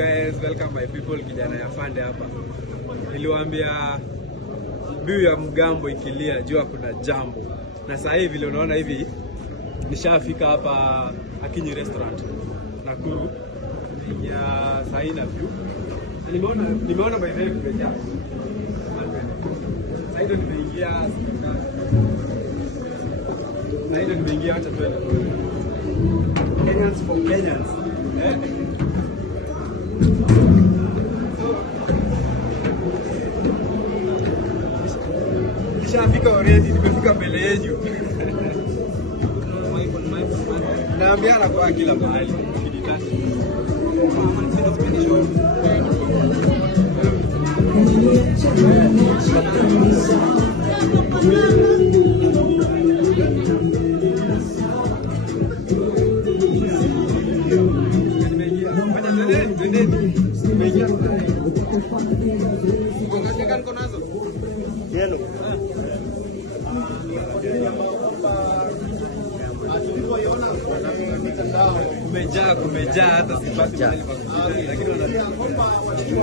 guys? Welcome my people, kijana ya Fande hapa. Niliwaambia mbiu ya mgambo ikilia jua kuna jambo. Na sasa hivi vile unaona hivi nishafika hapa Akinyi restaurant Nakuru. Ya Saina view. Nimeona by the way kumejaa. Sasa nimeingia acha tuende. Kenyans for Kenyans. Nishafika already, nimefika mbele yenu. Naambiana kwa kila mahali. Kumejaa hata sipati mahali pa kupitia, lakini